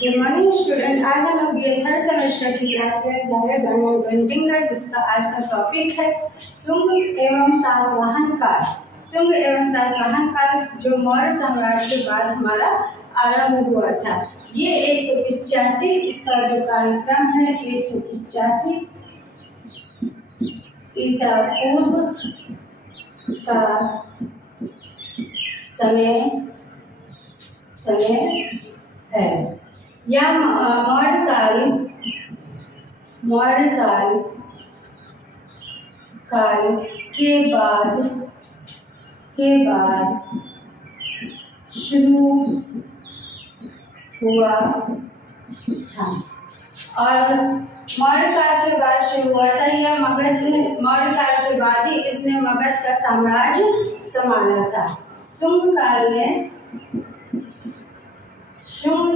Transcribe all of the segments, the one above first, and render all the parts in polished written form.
Good morning student. आज हम लोग ये थर्ड सेमेस्टर की क्लास में डायरेक्ट डायमंड पेंटिंग का जिसका आज का टॉपिक है शुंग एवं सातवाहन काल। शुंग एवं सातवाहन काल जो मौर्य सम्राट के बाद हमारा आरंभ हुआ था। ये 185 इसका जो कार्यक्रम है 185 ईसा पूर्व का समय है। यह मौर्य काल के बाद शुरू हुआ था और मौर्य काल के बाद शुरू हुआ था। यह मौर्य काल के बाद ही इसने मगध का साम्राज्य संभाला था। शुंग काल में शुंग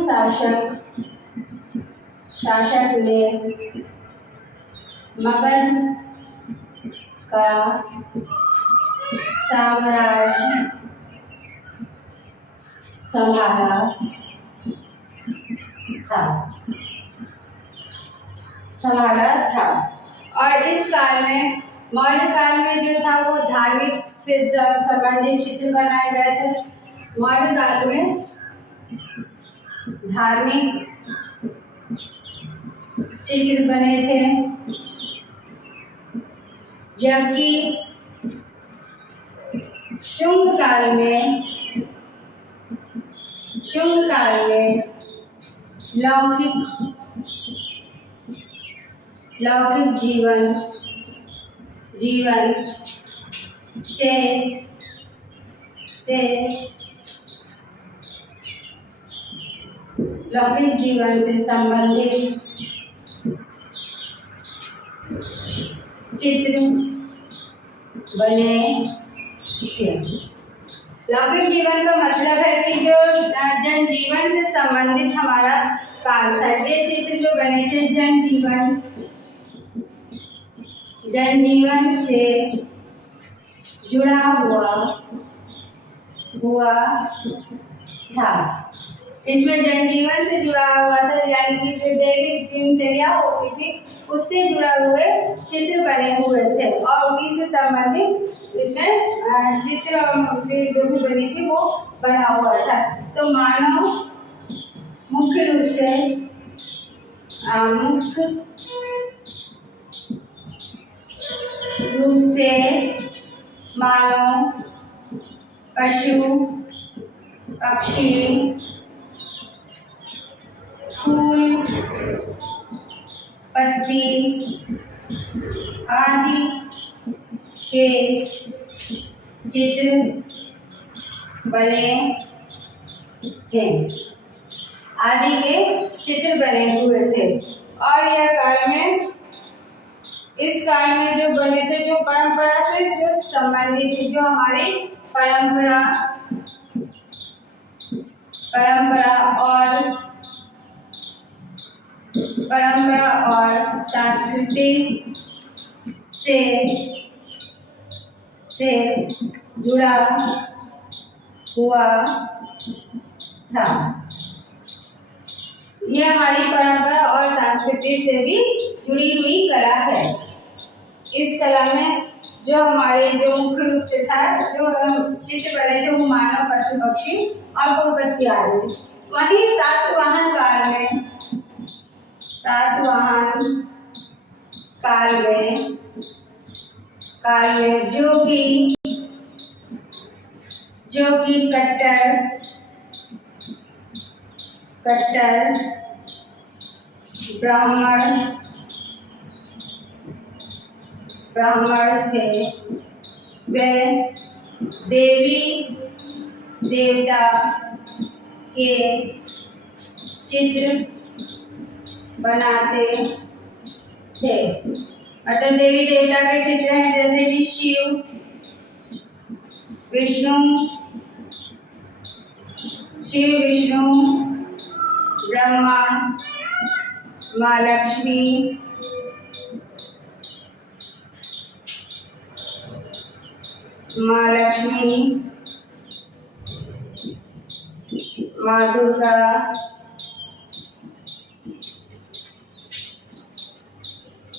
शासक ने मगध का साम्राज्य संभाला था और इस काल में मौर्य काल में जो था वो धार्मिक से संबंधित चित्र बनाए गए थे। मौर्य काल में धार्मिक चित्र बने थे, जबकि शुंग काल में लौकिक जीवन से संबंधित चित्र बने थे। लौकिक जीवन का मतलब है कि जो जनजीवन से संबंधित हमारा काल था। ये चित्र जो बने थे जनजीवन से जुड़ा हुआ था। इसमें जनजीवन से जुड़ा हुआ था, यानी कि जो दैनिक दिनचर्या होती थी उससे जुड़ा हुए चित्र बने हुए थे और उन्हीं से संबंधित इसमें चित्र और मूर्ति जो भी बनी थी वो बना हुआ था। तो मानव मुख्य रूप से मानव, पशु, पक्षी, फूल, पत्ती आदि के चित्र बने हुए थे। और इस काल में जो बने थे जो परंपरा से जो संबंधित थी, जो हमारी परंपरा और संस्कृति से जुड़ा हुआ था। यह हमारी परंपरा और संस्कृति से भी जुड़ी हुई कला है। इस कला में जो हमारे जो मुख्य रूप से था जो चित्र बने थे वो मानव, पशु, पक्षी और फूल पत्ती आदि थे। वहीं सातवाहन काल में जो कि कट्टर ब्राह्मण थे। वे देवी देवता के चित्र बनाते थे। मतलब देवी देवता के चित्र हैं जैसे कि शिव, विष्णु, ब्रह्मा, माँ लक्ष्मी, माँ दुर्गा,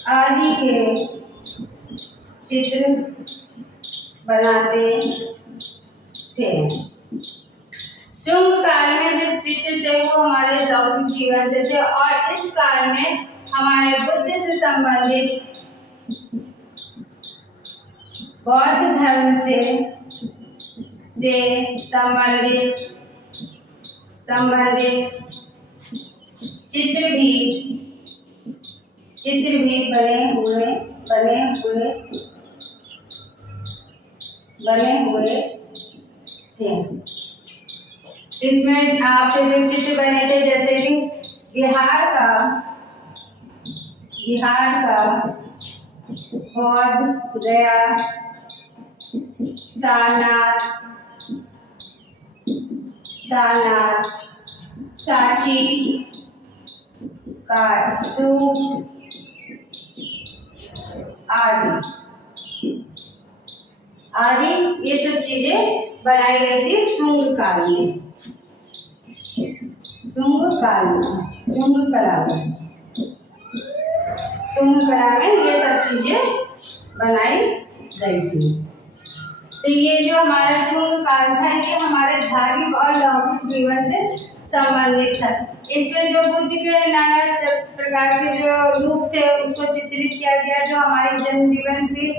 आदि के चित्र बनाते थे। शुंग काल में जो चित्र थे वो हमारे लौकिक जीवन से थे और इस काल में हमारे बुद्ध से संबंधित, बौद्ध धर्म से संबंधित चित्र भी बने हुए थे। इसमें आपके जो चित्र बने थे जैसे कि बिहार का बौद्ध गया, सारनाथ, सांची का स्तूप आदि ये सब चीजें बनाई गई थी शुंग काल में, शुंग कला में ये सब चीजें बनाई गई थी। तो ये जो हमारा शुंग काल था ये हमारे धार्मिक और लौकिक जीवन से संबंधित था। इसमें जो बुद्ध के नाना प्रकार के जो रूप थे उसको चित्रित किया गया, जो हमारी जनजीवन से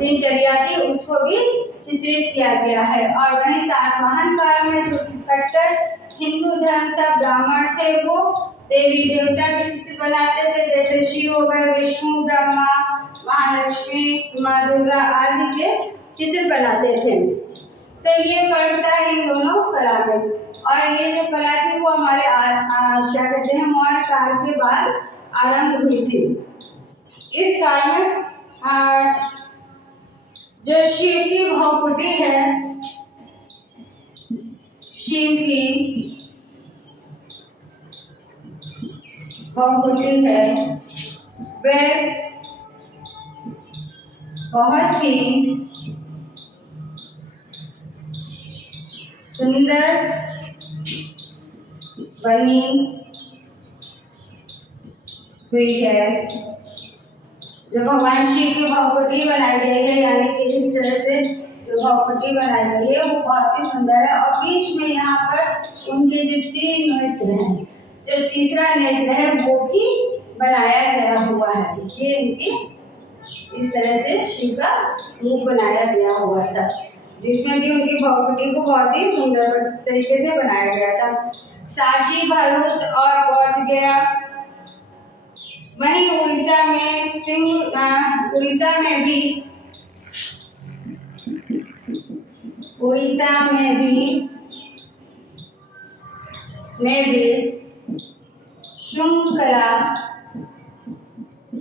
दिनचर्या थी उसको भी चित्रित किया गया है। और वहीं सातवाहन काल में जो कट्टर हिंदू धर्म था, ब्राह्मण थे, वो देवी देवता के चित्र बनाते थे, जैसे शिव हो गए, विष्णु, ब्रह्मा, महालक्ष्मी, माँ दुर्गा आदि के चित्र बनाते थे। तो ये फर्क था इन दोनों कला में। और ये जो कला थी वो हमारे क्या कहते हैं मौर्य काल के बाद आरंभ हुई थी। इस काल में जो शिव की भौकुटी है, शिव की भौकुटी है, वे बहुत ही सुंदर बनी हुई है। जो भगवान शिव की भौकुटी बनाई गई है, यानी कि इस तरह से जो भौकुटी बनाई गई है वो बहुत ही सुंदर है। और बीच में यहाँ पर उनके जो तीन नेत्र हैं, जो तीसरा नेत्र है वो भी बनाया गया हुआ है। ये इनकी इस तरह से शिव का रूप बनाया गया हुआ था, जिसमें भी उनकी भौकुटी को बहुत ही सुंदर तरीके से बनाया गया था। सांची, भरूच और बौद्ध गया। वहीं उड़ीसा में भी शुंग कला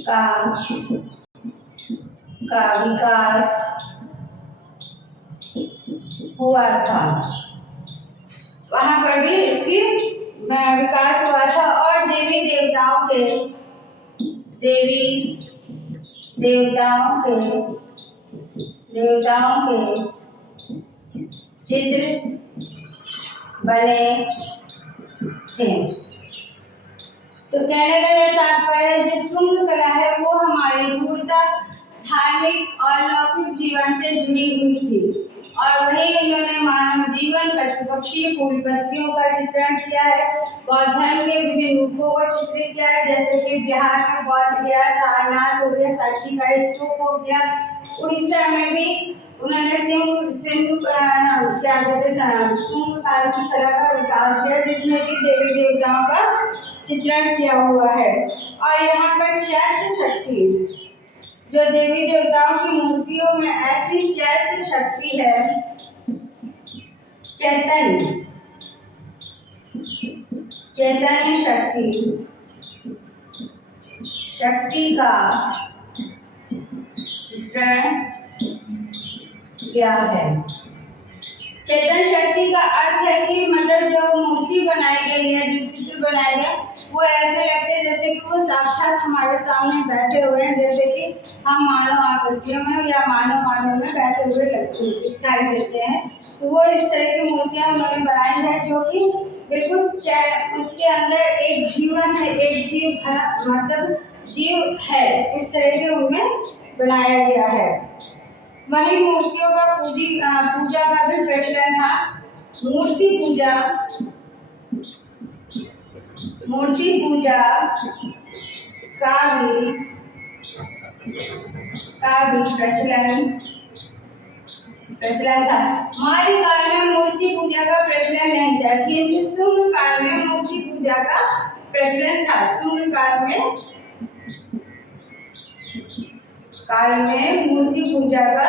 का विकास हुआ था। वहां पर भी इसकी विकास हुआ था। और देवी देवताओं के चित्र बने थे। तो कहने का यह तात्पर्य जो शुंग कला है वो हमारी मूलतः धार्मिक और लौकिक जीवन से जुड़ी हुई थी। और वही उन्होंने मानव जीवन, पशु पक्षी, फूल पत्तियों का चित्रण किया है। बौद्ध धर्म के विभिन्न रूपों को चित्रित किया है, जैसे कि बिहार में बौद्ध गया, सारनाथ हो गया, सांची का स्तूप हो गया। उड़ीसा में भी उन्होंने शुंग काल की कला का विकास किया, जिसमें कि देवी देवताओं का चित्रण किया हुआ है। और यहाँ पर चैत्य शक्ति, जो देवी देवताओं की मूर्तियों में ऐसी चैत्य शक्ति है, चैतन्य शक्ति का चित्रण किया है। चेतन शक्ति का अर्थ है कि मतलब जो मूर्ति बनाई गई है, जो चित्र बनाए गए, वो ऐसे लगते हैं जैसे कि वो साक्षात हमारे सामने बैठे हुए हैं, जैसे कि हम मानव आकृतियों में या मानव में बैठे हुए दिखाई देते हैं। तो वो इस तरह की मूर्तियां उन्होंने बनाई है, जो कि बिल्कुल उसके अंदर एक जीवन है, एक जीव भरा, मतलब जीव है, इस तरह के उनमें बनाया गया है। वहीं मूर्तियों का पूजा का भी प्रचलन था। मूर्ति पूजा का भी प्रचलन था। मौर्य काल में मूर्ति पूजा का प्रचलन नहीं था, किंतु शुंग काल में मूर्ति पूजा का प्रचलन था। शुंग काल में मूर्ति पूजा का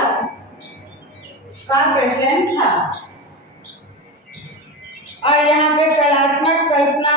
प्रचलन था। और यहाँ पे कलात्मक कल्पना